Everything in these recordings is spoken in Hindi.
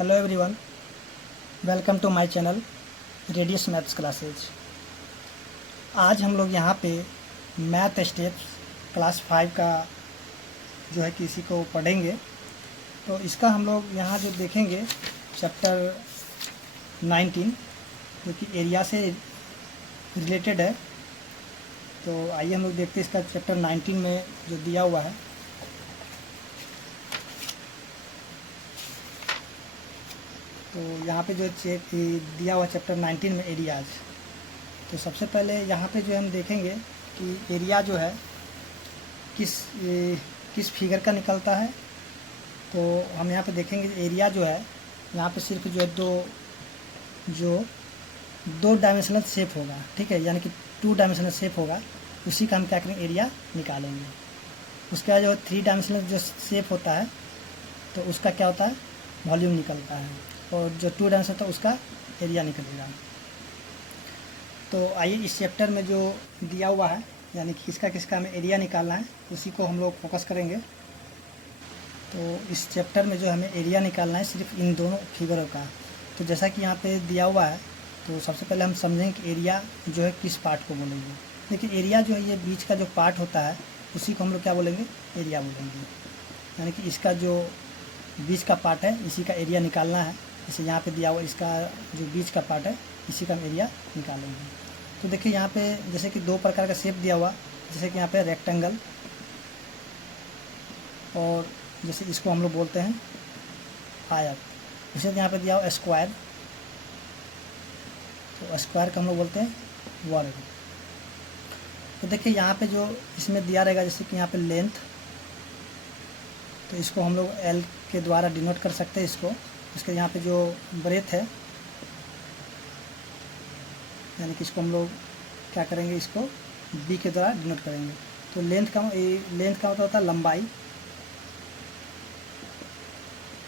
Hello everyone, welcome to my channel Radius maths classes. आज हम लोग यहाँ पे मैथ स्टेप्स क्लास 5 का जो है किसी को पढ़ेंगे। तो इसका हम लोग यहाँ जो देखेंगे चैप्टर 19 जो कि एरिया से रिलेटेड है। तो आइए हम लोग देखते हैं इसका चैप्टर 19 में जो दिया हुआ है। तो यहाँ पे जो दिया हुआ चैप्टर 19 में एरियाज। तो सबसे पहले यहाँ पे जो हम देखेंगे कि एरिया जो है किस फिगर का निकलता है। तो हम यहाँ पे देखेंगे एरिया जो है यहाँ पे सिर्फ जो है दो डायमेंशनल शेप होगा, ठीक है, यानी कि 2 डायमेंशनल शेप होगा, उसी का हम क्या करेंगे एरिया निकालेंगे। उसके बाद जो 3 डायमेंशनल जो शेप होता है तो उसका क्या होता है वॉल्यूम निकलता है, और जो 2 डायमेंशन होता है उसका एरिया निकलेगा। तो आइए इस चैप्टर में जो दिया हुआ है यानी कि किसका हमें एरिया निकालना है उसी को हम लोग फोकस करेंगे। तो इस चैप्टर में जो हमें एरिया निकालना है सिर्फ इन दोनों फिगरों का। तो जैसा कि यहाँ पे दिया हुआ है तो सबसे पहले हम समझेंगे कि एरिया जो है किस पार्ट को बोलेंगे। देखिए एरिया जो है ये बीच का जो पार्ट होता है उसी को हम लोग क्या बोलेंगे एरिया बोलेंगे, यानी कि इसका जो बीच का पार्ट है इसी का एरिया निकालना है। जैसे यहाँ पे दिया हुआ इसका जो बीच का पार्ट है इसी का हम एरिया निकालेंगे। तो देखिए यहाँ पे जैसे कि 2 प्रकार का शेप दिया हुआ, जैसे कि यहाँ पे रेक्टेंगल और जैसे इसको हम लोग बोलते हैं आयत। जैसे यहाँ पे दिया हुआ स्क्वायर, तो स्क्वायर का हम लोग बोलते हैं वर्ग। तो देखिए यहाँ पे जो इसमें दिया रहेगा जैसे कि यहाँ पे लेंथ, तो इसको हम लोग एल के द्वारा डिनोट कर सकते हैं इसको। इसके यहाँ पे जो ब्रेथ है यानी कि इसको हम लोग क्या करेंगे इसको बी के द्वारा डिनोट करेंगे। तो लेंथ का मतलब होता है लंबाई,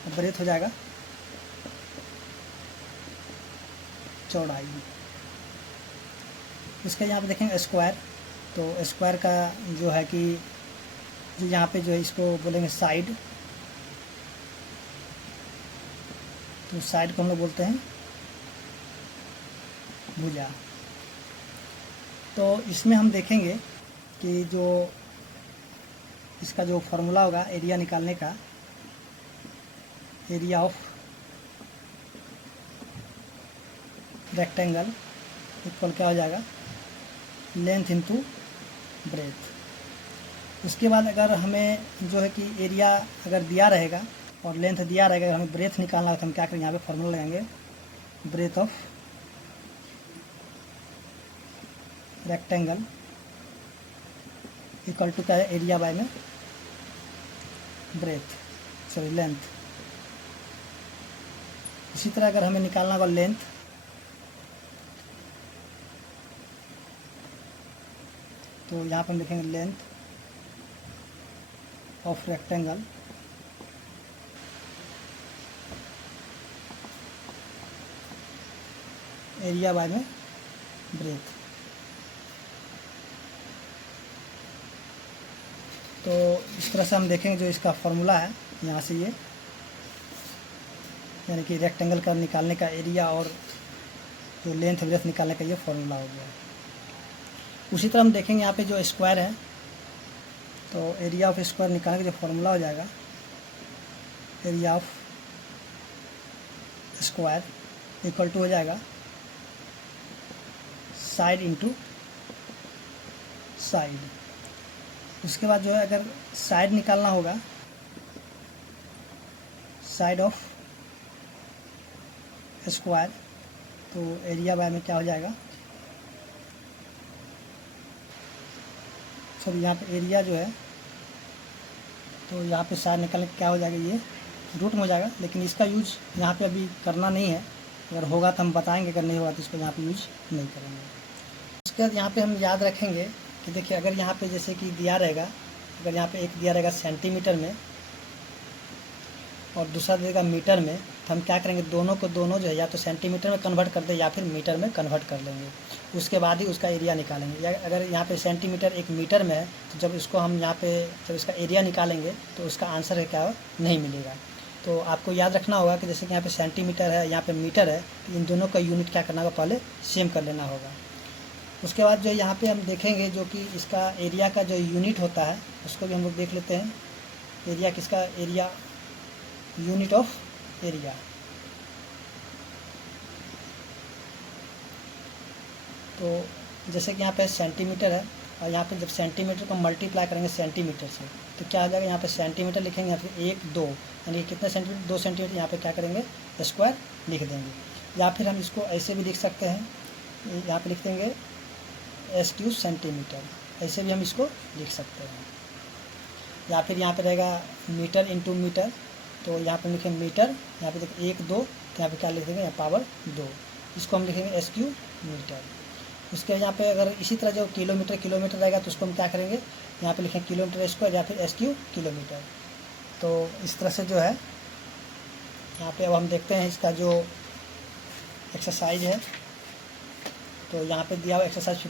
ब्रेथ हो जाएगा चौड़ाई। इसके यहाँ पे देखेंगे स्क्वायर, तो स्क्वायर का जो है कि जो यहाँ पे जो है इसको बोलेंगे साइड। तो साइड को हम लोग बोलते हैं भुजा। तो इसमें हम देखेंगे कि जो इसका जो फॉर्मूला होगा एरिया निकालने का, एरिया ऑफ रेक्टेंगल इक्वल क्या हो जाएगा लेंथ इनटू ब्रेथ। उसके बाद अगर हमें जो है कि एरिया अगर दिया रहेगा और लेंथ दिया रहेगा, अगर हमें ब्रेथ निकालना हो तो हम क्या करेंगे यहाँ पे फॉर्मूला लगाएंगे breadth of rectangle equal to क्या है एरिया बाय में ब्रेथ सॉरी लेंथ। इसी तरह अगर हमें निकालना होगा लेंथ, तो यहाँ पर हम लिखेंगे length of rectangle area by में ब्रेथ। तो इस तरह से हम देखेंगे जो इसका फॉर्मूला है यहाँ से ये यानी कि रेक्टेंगल का निकालने का एरिया और जो लेंथ ब्रेथ निकालने का ये फॉर्मूला हो गया। उसी तरह हम देखेंगे यहाँ पे जो स्क्वायर है तो एरिया ऑफ स्क्वायर निकालने का जो फॉर्मूला हो जाएगा area of square equal to हो जाएगा साइड इंटू साइड। उसके बाद जो है अगर साइड निकालना होगा साइड ऑफ स्क्वायर, तो एरिया बाय में क्या हो जाएगा सॉरी यहाँ पे एरिया जो है तो यहाँ पे साइड निकालने क्या हो जाएगा ये रूट में हो जाएगा, लेकिन इसका यूज यहाँ पे अभी करना नहीं है। अगर होगा तो हम बताएंगे, अगर नहीं होगा तो इसको यहाँ पे यूज नहीं करेंगे। उसके बाद यहाँ पे हम याद रखेंगे कि देखिए अगर यहाँ पे जैसे कि दिया रहेगा, अगर यहाँ पे एक दिया रहेगा सेंटीमीटर में और दूसरा देगा मीटर में, तो हम क्या करेंगे दोनों को जो है या तो सेंटीमीटर में कन्वर्ट कर दें या फिर मीटर में कन्वर्ट कर लेंगे। उसके बाद ही उसका एरिया निकालेंगे। या अगर यहाँ पे सेंटीमीटर 1 मीटर में है तो जब इसको हम यहाँ पे जब इसका एरिया निकालेंगे तो उसका आंसर है क्या नहीं मिलेगा। तो आपको याद रखना होगा कि जैसे कि यहाँ पे सेंटीमीटर है, यहाँ पे मीटर है, तो इन दोनों का यूनिट क्या करना होगा, पहले सेम कर लेना होगा। उसके बाद जो यहाँ पे हम देखेंगे जो कि इसका एरिया का जो यूनिट होता है उसको भी हम लोग देख लेते हैं। एरिया किसका, एरिया यूनिट ऑफ एरिया। तो जैसे कि यहाँ पे सेंटीमीटर है और यहाँ पे जब सेंटीमीटर को मल्टीप्लाई करेंगे सेंटीमीटर से तो क्या आ जाएगा, यहाँ पे सेंटीमीटर लिखेंगे, यहाँ पे 1 2 यानी कितने सेंटीमीटर, 2 सेंटीमीटर, यहाँ पे क्या करेंगे स्क्वायर लिख देंगे। या फिर हम इसको ऐसे भी लिख सकते हैं, यहाँ पे लिख देंगे S³ सेंटीमीटर, ऐसे भी हम इसको लिख सकते हैं। या फिर यहाँ पे रहेगा मीटर इंटू मीटर, तो यहाँ पे लिखेंगे मीटर, यहाँ पे देखिए 1 2, तो यहाँ पे क्या लिख देंगे, यहाँ पावर 2, इसको हम लिखेंगे S³ मीटर। उसके यहाँ पे अगर इसी तरह जो किलोमीटर रहेगा तो उसको हम क्या करेंगे, यहाँ पे लिखेंगे किलोमीटर स्क्वायर या फिर S³ किलोमीटर। तो इस तरह से जो है यहाँ पे अब हम देखते हैं इसका जो एक्सरसाइज है। तो यहाँ पे दिया हुआ एक्सरसाइज,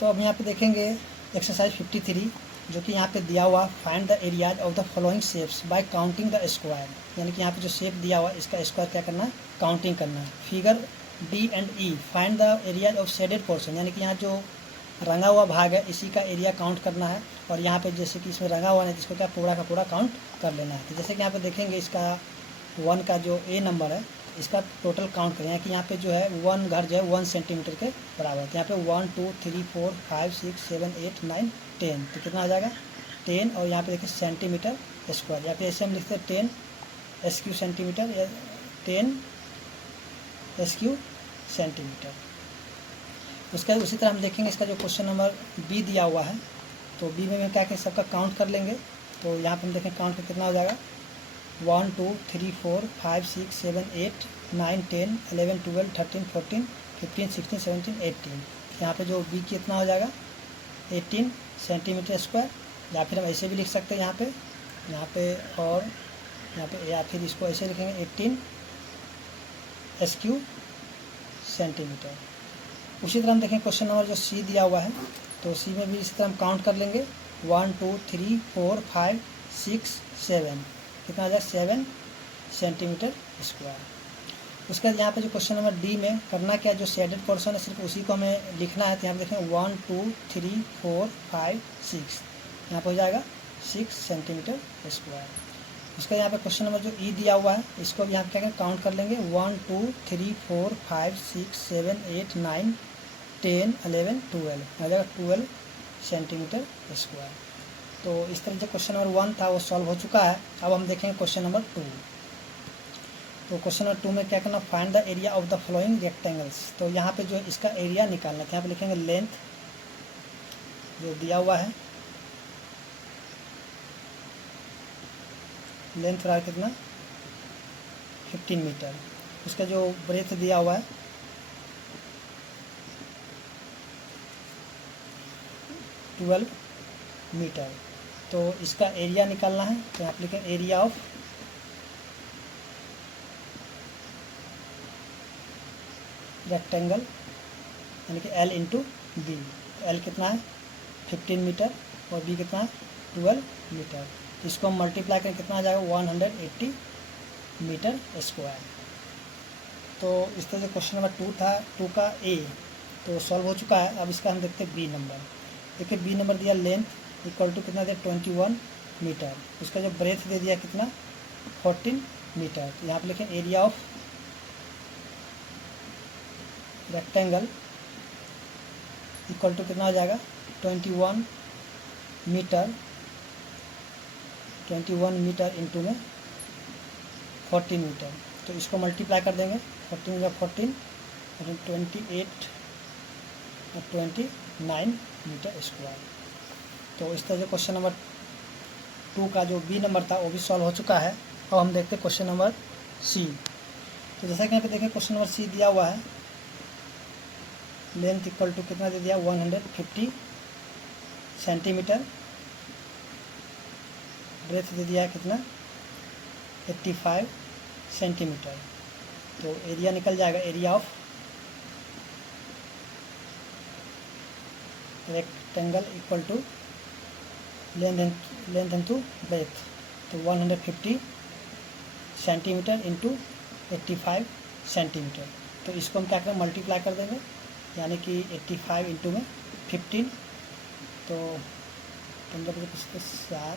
तो अब यहाँ पे देखेंगे एक्सरसाइज 53 जो कि यहाँ पे दिया हुआ find the areas of the following shapes bye counting the square, यानी कि यहाँ पे जो शेप दिया हुआ इसका स्क्वायर क्या करना है, काउंटिंग करना है। Figure D and E find the areas of shaded portion, यानी कि यहाँ जो रंगा हुआ भाग है इसी का एरिया काउंट करना है। और यहाँ पे जैसे कि इसमें रंगा हुआ है जिसको क्या पूरा का पूरा काउंट कर लेना है। तो जैसे कि यहाँ पे देखेंगे इसका 1 का जो ए नंबर है इसका टोटल काउंट करें, कि यहाँ पे जो है 1 घर जो है 1 सेंटीमीटर के बराबर है। तो यहाँ पे 1 2 3 4 5 6 7 8 9 10, तो कितना आ जाएगा 10। और यहाँ पे देखिए सेंटीमीटर स्क्वायर, यहाँ पे ऐसे हम लिखते हैं 10 S³ सेंटीमीटर या 10 S³ सेंटीमीटर। उसके बाद उसी तरह हम देखेंगे इसका जो क्वेश्चन नंबर बी दिया हुआ है, तो बी में क्या करें सबका काउंट कर लेंगे। तो यहाँ पे हम देखें काउंट कितना हो जाएगा, 1 2 3 4 5 6 7 8 9 10 11 12 13 14 15 16 17 18। यहाँ पे जो बी कितना हो जाएगा 18 सेंटीमीटर स्क्वायर। या फिर हम ऐसे भी लिख सकते हैं यहाँ पे और यहाँ पे, या फिर इसको ऐसे लिखेंगे 18 S³ सेंटीमीटर। उसी तरह हम देखें क्वेश्चन नंबर जो सी दिया हुआ है, तो सी में भी इसी तरह हम काउंट कर लेंगे 1 2 3 4 5 6 7, कितना आ जाएगा 7 सेंटीमीटर स्क्वायर। उसके बाद यहाँ पे जो क्वेश्चन नंबर डी में करना क्या, जो शेडेड पोर्शन है सिर्फ उसी को हमें लिखना है। तो यहाँ पे देखें 1 2 3 4 5 6, यहाँ पर हो जाएगा 6 सेंटीमीटर स्क्वायर। उसका यहाँ पे क्वेश्चन नंबर जो ई दिया हुआ है इसको भी यहाँ पे क्या करें काउंट कर लेंगे 1 2 3 4 5 6 7 8 9 10 11 12, आ जाएगा 12 सेंटीमीटर स्क्वायर। तो इस तरह से क्वेश्चन नंबर 1 था वो सॉल्व हो चुका है। अब हम देखेंगे क्वेश्चन नंबर 2। तो क्वेश्चन नंबर 2 में क्या करना, find the area of the following rectangles. तो यहाँ पे जो इसका एरिया निकालना है, यहाँ पे लिखेंगे लेंथ जो दिया हुआ है, लेंथ रहा कितना 15 मीटर। उसका जो ब्रेथ दिया हुआ है 12 मीटर। तो इसका एरिया निकालना है, तो यहाँ लिखें एरिया ऑफ रेक्टेंगल, यानी कि L इंटू बी। L कितना है 15 मीटर और बी कितना है 12 मीटर। इसको हम मल्टीप्लाई करें कितना आ जाएगा 180 मीटर स्क्वायर। तो इस तरह से क्वेश्चन नंबर 2 था, 2 का ए तो सॉल्व हो चुका है। अब इसका हम देखते हैं बी नंबर। देखिए बी नंबर दिया लेंथ इक्वल टू कितना दिया 21 मीटर। उसका जो ब्रेथ दे दिया कितना 14 मीटर। तो यहाँ पे लिखें area of rectangle equal to कितना हो जाएगा 21 मीटर इंटू में 14 मीटर। तो इसको मल्टीप्लाई कर देंगे 14 या 14 और 28 और 29 मीटर स्क्वायर। तो इस तरह से क्वेश्चन नंबर 2 का जो बी नंबर था वो भी सॉल्व हो चुका है। अब हम देखते हैं क्वेश्चन नंबर सी। तो जैसा कि यहाँ पे देखें क्वेश्चन नंबर सी दिया हुआ है, लेंथ इक्वल टू कितना दे दिया 150 सेंटीमीटर, ब्रेथ दे दिया है कितना 85 सेंटीमीटर। तो एरिया निकल जाएगा area of rectangle equal to length into breadth. तो 150 सेंटीमीटर इंटू 85 सेंटीमीटर। तो इसको हम क्या करें, मल्टीप्लाई कर देंगे, यानी कि 85 इंटू में 15, तो 15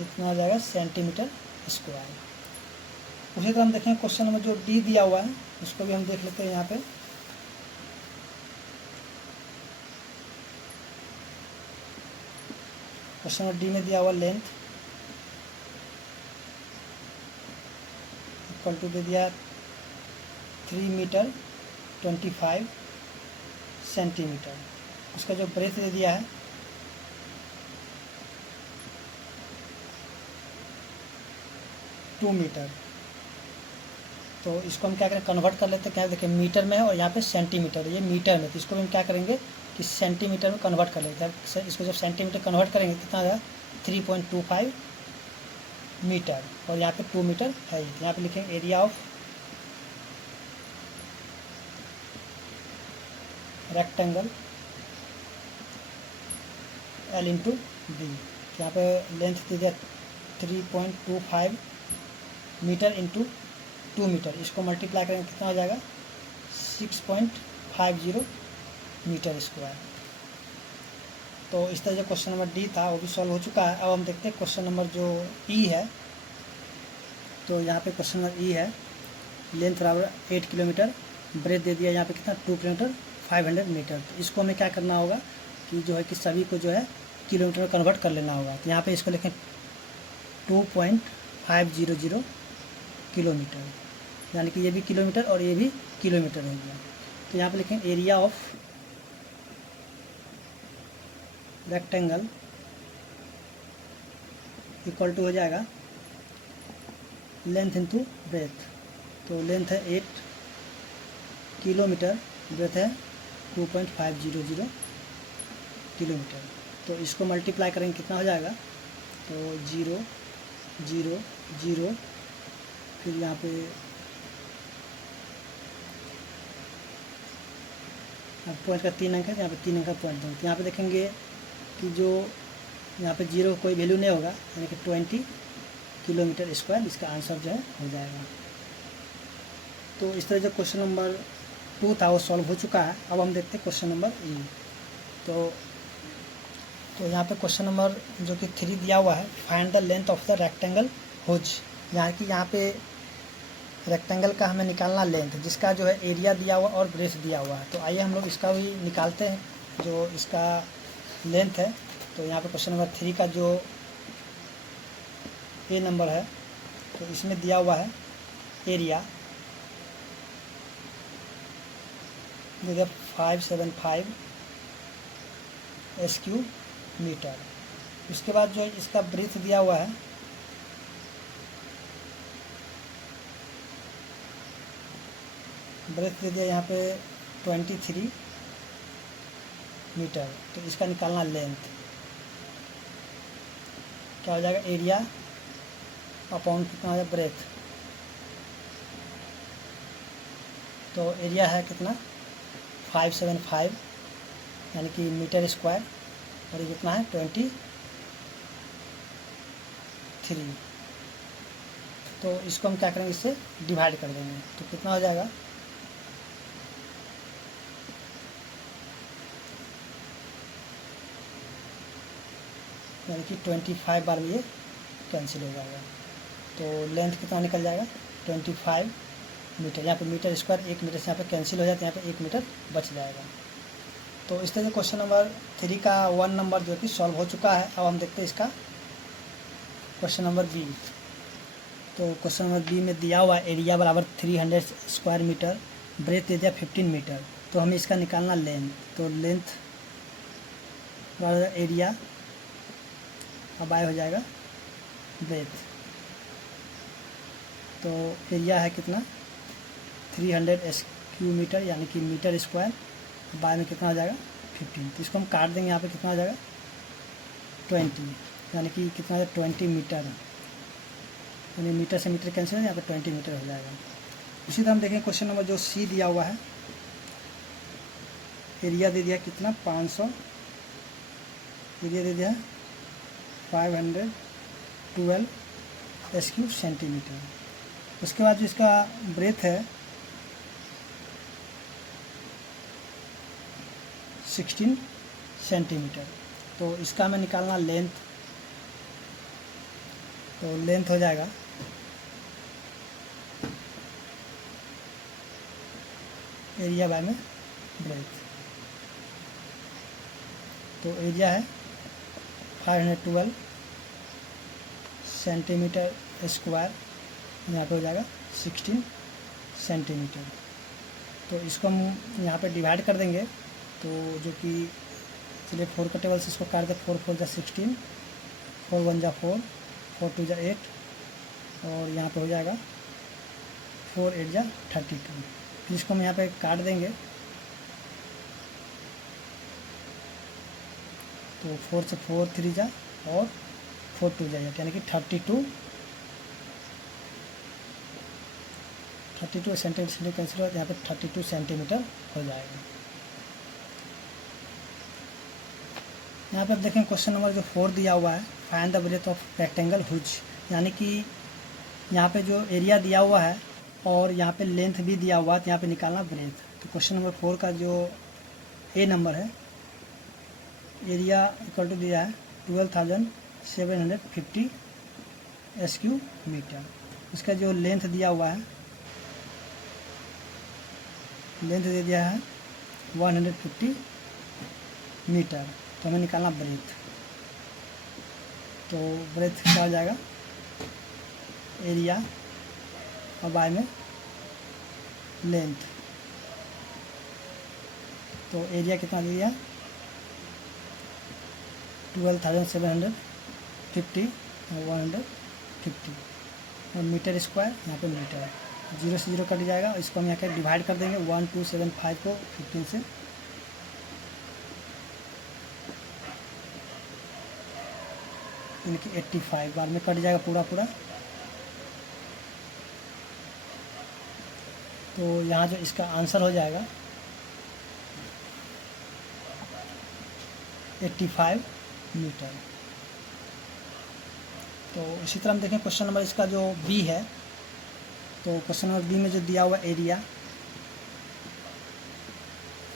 इतना हो जाएगा सेंटीमीटर स्क्वायर। उसी तरह हम देखें क्वेश्चन नंबर जो डी दिया हुआ है उसको भी हम देख लेते हैं। यहाँ पे क्वेश्चन नंबर डी में दिया हुआ लेंथ इक्वल टू दे दिया 3 मीटर 25 सेंटीमीटर। उसका जो ब्रेथ दे दिया है 2 मीटर। तो इसको हम क्या करें, कन्वर्ट कर लेते हैं। क्या देखिए मीटर में है और यहाँ पे सेंटीमीटर, ये मीटर में, तो इसको हम क्या करेंगे कि सेंटीमीटर में कन्वर्ट कर लेते हैं। इसको जब सेंटीमीटर कन्वर्ट करेंगे कितना आ जाएगा 3.25 मीटर, और यहाँ पे 2 मीटर है। तो यहाँ पे लिखेंगे area of rectangle L into D. यहाँ पे लेंथ दे दिया 3.25 मीटर इंटू 2 मीटर। इसको मल्टीप्लाई करेंगे कितना हो जाएगा 6.50 मीटर स्क्वायर। तो इस तरह जो क्वेश्चन नंबर डी था वो भी सॉल्व हो चुका है। अब हम देखते हैं क्वेश्चन नंबर जो ई है। तो यहाँ पे क्वेश्चन नंबर ई है, लेंथ बराबर 8 किलोमीटर, ब्रेथ दे दिया यहाँ पे कितना 2 किलोमीटर 500 मीटर। तो इसको हमें क्या करना होगा कि जो है कि सभी को जो है किलोमीटर में कन्वर्ट कर लेना होगा। तो यहाँ पे इसको लिखें 2.500 किलोमीटर, यानी कि ये भी किलोमीटर और ये भी किलोमीटर हो गया। तो यहाँ पे लिखें area of rectangle equal to हो जाएगा लेंथ इंटू ब्रेथ। तो लेंथ है 8 किलोमीटर, ब्रेथ है 2.500 किलोमीटर। तो इसको मल्टीप्लाई करेंगे कितना हो जाएगा, तो 0 0 0, फिर यहाँ पे पॉइंट का 3 अंक है, यहाँ पे 3 अंक का पॉइंट दूँ। तो यहाँ पे देखेंगे कि जो यहाँ पे 0 कोई वैल्यू नहीं होगा, यानी कि 20 किलोमीटर स्क्वायर इसका आंसर जो है हो जाएगा। तो इस तरह जो क्वेश्चन नंबर 2 था वो सॉल्व हो चुका है। अब हम देखते हैं क्वेश्चन नंबर ई। तो यहाँ पे क्वेश्चन नंबर जो कि 3 दिया हुआ है, find the length of the rectangle whose. यहाँ पे रेक्टेंगल का हमें निकालना लेंथ, जिसका जो है एरिया दिया हुआ और ब्रेथ दिया हुआ है। तो आइए हम लोग इसका भी निकालते हैं जो इसका लेंथ है। तो यहाँ पे क्वेश्चन नंबर 3 का जो ए नंबर है, तो इसमें दिया हुआ है एरिया दे दिया 575 SQ मीटर। उसके बाद जो इसका ब्रेथ दिया हुआ है ब्रेथ दे दिया यहाँ पे 23 मीटर। तो इसका निकालना लेंथ क्या हो जाएगा, एरिया अपॉन कितना हो जाएगा ब्रेथ। तो एरिया है कितना 575, यानी कि मीटर स्क्वायर, और ये कितना है 23। तो इसको हम क्या करेंगे, इससे डिवाइड कर देंगे। तो कितना हो जाएगा, यानी कि 25 बार में ये कैंसिल हो जाएगा। तो लेंथ कितना निकल जाएगा 25 मीटर। यहाँ पे मीटर स्क्वायर 1 मीटर से यहाँ पे कैंसिल हो जाता है, यहाँ पे 1 मीटर बच जाएगा। तो इस तरह से क्वेश्चन नंबर 3 का 1 नंबर जो कि सॉल्व हो चुका है। अब हम देखते हैं इसका क्वेश्चन नंबर बी। तो क्वेश्चन नंबर बी में दिया हुआ एरिया बराबर 300 स्क्वायर मीटर, ब्रेथ दे दिया 15 मीटर। तो हमें इसका निकालना लेंथ। तो लेंथ बराबर एरिया अब आए हो जाएगा ब्रेथ। तो एरिया है कितना 300 SQ मीटर, यानी कि मीटर स्क्वायर, बाय में कितना हो जाएगा 15। तो इसको हम काट देंगे, यहाँ पे कितना हो जाएगा 20, यानी कि कितना हो जाएगा 20 मीटर, यानी मीटर से मीटर कैंसिल है, यहाँ पे 20 मीटर हो जाएगा। इसी तरह हम देखें क्वेश्चन नंबर जो सी दिया हुआ है, एरिया दे दिया कितना एरिया दे दिया है 512 SQ सेंटीमीटर। उसके बाद जो इसका ब्रेथ है 16 सेंटीमीटर। तो इसका हमें निकालना लेंथ, तो लेंथ हो जाएगा एरिया बाय में ब्रेथ। तो एरिया है 512 सेंटीमीटर स्क्वायर, यहाँ पे हो जाएगा 16 सेंटीमीटर। तो इसको हम यहाँ पे डिवाइड कर देंगे, तो जो कि चलिए 4 का टेबल से इसको काट दे। 4 4 जा 16, 4 1 जा 4, 4 2 जा 8, और यहाँ पे हो जाएगा 4 8 जा 32। फिर इसको हम यहाँ पे काट देंगे, तो 4 से 4 3 जा और 4 2 जा 8, यानी कि 32 सेंटीमीटर कैंसिल हो, यहाँ पे 32 सेंटीमीटर हो जाएगा। यहाँ पर देखें क्वेश्चन नंबर जो 4 दिया हुआ है, find the breadth of rectangle whose, यानी कि यहाँ पे जो एरिया दिया हुआ है और यहाँ पे लेंथ भी दिया हुआ है, तो यहाँ पे निकालना ब्रेथ। तो क्वेश्चन नंबर 4 का जो ए नंबर है, एरिया इक्वल टू दिया है 12,750 SQ मीटर। उसका जो लेंथ दिया हुआ है, लेंथ दे दिया है 150 मीटर। तो हमें निकालना ब्रेथ। तो ब्रेथ क्या हो जाएगा, एरिया और बाय में लेंथ। तो एरिया कितना दिया, 12,750 और 150 और मीटर स्क्वायर, यहाँ पे मीटर 0 से 0 कट जाएगा। इसको हम यहाँ के डिवाइड कर देंगे 1275 को 15 से, यानी कि 85 बार में कट जाएगा पूरा पूरा। तो यहाँ जो इसका आंसर हो जाएगा 85 मीटर। तो इसी तरह हम देखें क्वेश्चन नंबर इसका जो बी है, तो क्वेश्चन नंबर बी में जो दिया हुआ एरिया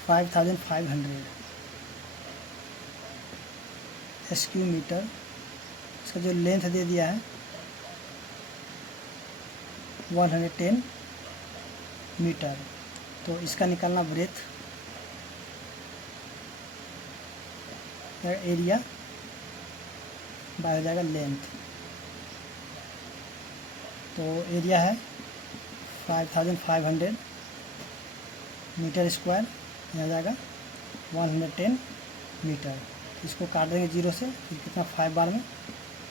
5500 SQ मीटर। इसका जो लेंथ दे दिया है 110 मीटर। तो इसका निकालना ब्रेथ, एरिया बाय हो जाएगा लेंथ। तो एरिया है 5500 मीटर स्क्वायर, यहाँ जाएगा 110 मीटर। इसको काट देंगे 0 से, फिर कितना 5 बार में,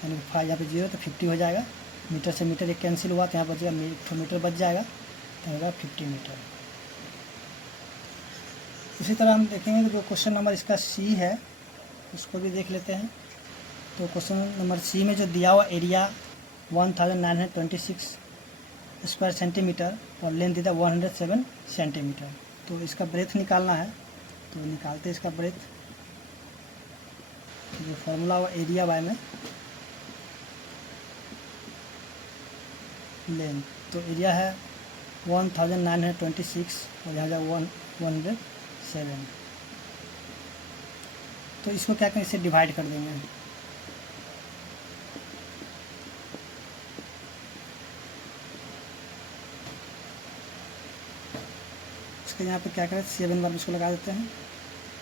यानी 5 यहाँ पे 0 तो 50 हो जाएगा। मीटर से मीटर एक कैंसिल हुआ, तो यहाँ बच जाएगा 1 मीटर बच जाएगा, तो होगा 50 मीटर। इसी तरह हम देखेंगे जो क्वेश्चन नंबर इसका सी है, उसको भी देख लेते हैं। तो क्वेश्चन नंबर सी में जो दिया हुआ एरिया 1926 स्क्वायर सेंटीमीटर और लेंथ दिया 107 सेंटीमीटर। तो इसका ब्रेथ निकालना है, तो निकालते हैं इसका ब्रेथ। जो फॉर्मूला हुआ एरिया बाय में लेंथ। तो एरिया है 1926 और यहाँ जाएगा 107। तो इसको क्या करें, इसे डिवाइड कर देंगे। इसके यहाँ पे क्या करें, 7 बार में इसको लगा देते हैं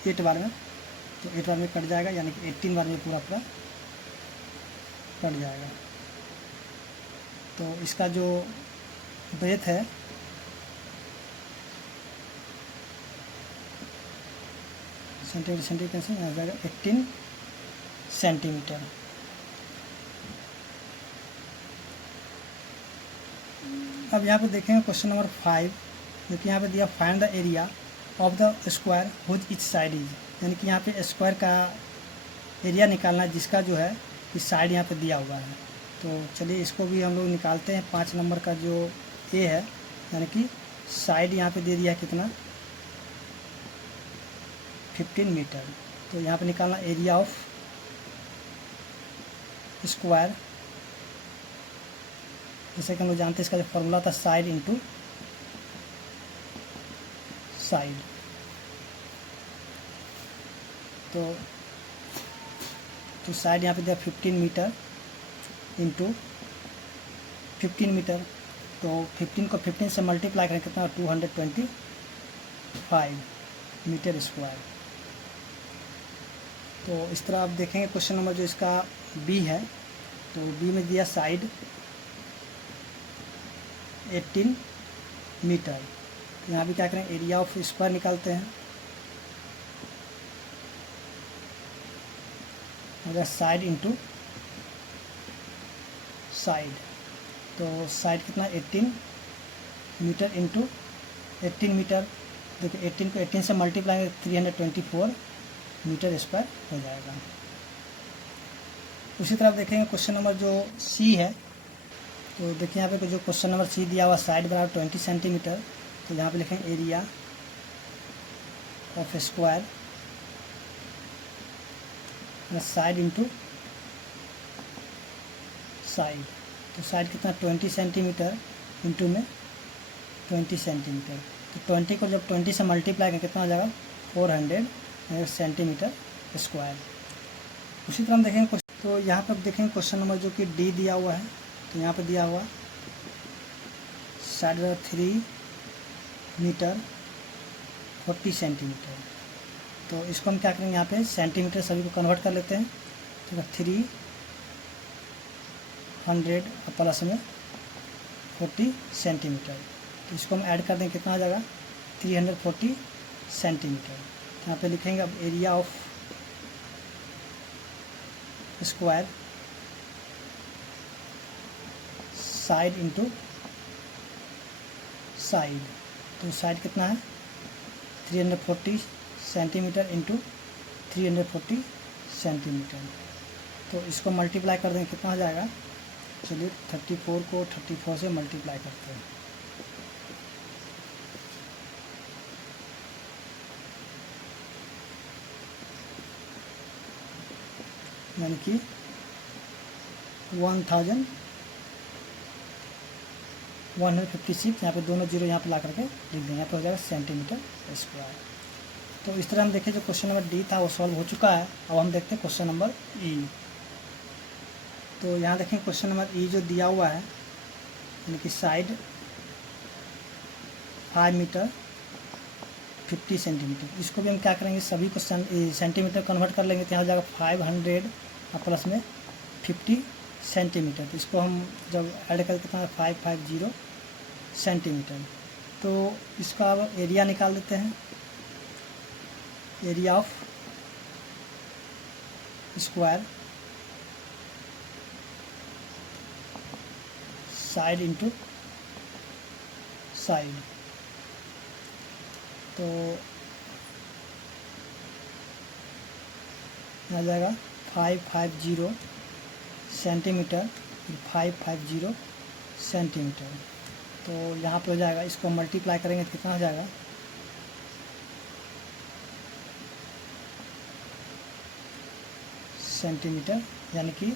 8 बार में, तो 8 बार में कट जाएगा, यानी कि 18 बार में पूरा पूरा कट जाएगा। तो इसका जो ब्रेथ है सेंटीमीटर से आ जाएगा 18 सेंटीमीटर। अब यहाँ पे देखेंगे क्वेश्चन नंबर 5, जो कि यहाँ पे दिया find the area of the square whose each side is, यानी कि यहाँ पे स्क्वायर का एरिया निकालना है जिसका जो है इस साइड यहाँ पे दिया हुआ है। तो चलिए इसको भी हम लोग निकालते हैं। 5 नंबर का जो ए है, यानी कि साइड यहाँ पे दे दिया है कितना 15 मीटर। तो यहाँ पे निकालना एरिया ऑफ स्क्वायर, जैसे कि हम लोग जानते हैं इसका जो फॉर्मूला था साइड इंटू साइड। तो साइड यहाँ पे दिया 15 मीटर इंटू 15 मीटर, तो 15 को 15 से मल्टीप्लाई करें कितना 225 मीटर स्क्वायर। तो इस तरह आप देखेंगे क्वेश्चन नंबर जो इसका बी है, तो बी में दिया साइड 18 मीटर। तो यहाँ भी क्या करें एरिया ऑफ स्क्वायर निकालते हैं। अगर साइड इंटू साइड, तो साइड कितना 18 मीटर इंटू 18 मीटर, देखिए 18 को 18 से मल्टीप्लाई 324 मीटर स्क्वायर हो जाएगा। उसी तरह देखेंगे क्वेश्चन नंबर जो सी है, तो देखिए यहाँ पे जो क्वेश्चन नंबर सी दिया हुआ साइड बराबर 20 सेंटीमीटर, तो यहाँ पे लिखेंगे area of square side into side, तो साइड कितना 20 सेंटीमीटर इंटू में 20 सेंटीमीटर, तो 20 को जब 20 से मल्टीप्लाई करें कितना हो जाएगा 400 सेंटीमीटर स्क्वायर। उसी तरह हम देखेंगे तो यहाँ पर देखेंगे क्वेश्चन नंबर जो कि डी दिया हुआ है, तो यहाँ पर दिया हुआ साइड 3 मीटर 40 सेंटीमीटर, तो इसको हम क्या करेंगे यहाँ पे सेंटीमीटर सभी को कन्वर्ट कर लेते हैं। तो 300 प्लस में 40 सेंटीमीटर, तो इसको हम ऐड कर देंगे कितना हो जाएगा 340 सेंटीमीटर। यहाँ पे लिखेंगे अब area of square side into side, तो साइड कितना है 340 सेंटीमीटर इंटू 340 सेंटीमीटर, तो इसको मल्टीप्लाई कर देंगे कितना हो जाएगा, चलिए 34 को 34 से मल्टीप्लाई करते हैं। यानी कि 1156, यहाँ पे दोनों जीरो यहाँ पे ला करके लिख देंगे, यहाँ पे हो जाएगा सेंटीमीटर स्क्वायर। तो इस तरह हम देखें जो क्वेश्चन नंबर डी था वो सॉल्व हो चुका है। अब हम देखते हैं क्वेश्चन नंबर ई। तो यहाँ देखें क्वेश्चन नंबर ई जो दिया हुआ है, यानी कि साइड 5 मीटर 50 सेंटीमीटर, इसको भी हम क्या करेंगे सभी को सेंटीमीटर कन्वर्ट कर लेंगे, तो यहाँ हो जाएगा 500 प्लस में 50 सेंटीमीटर, तो इसको हम जब ऐड करके कितना 550 सेंटीमीटर। तो इसका अब एरिया निकाल देते हैं, area of square side into side, तो आ जाएगा 550 सेंटीमीटर 550 सेंटीमीटर, तो यहाँ पे हो जाएगा, इसको मल्टीप्लाई करेंगे तो कितना हो जाएगा सेंटीमीटर, यानी कि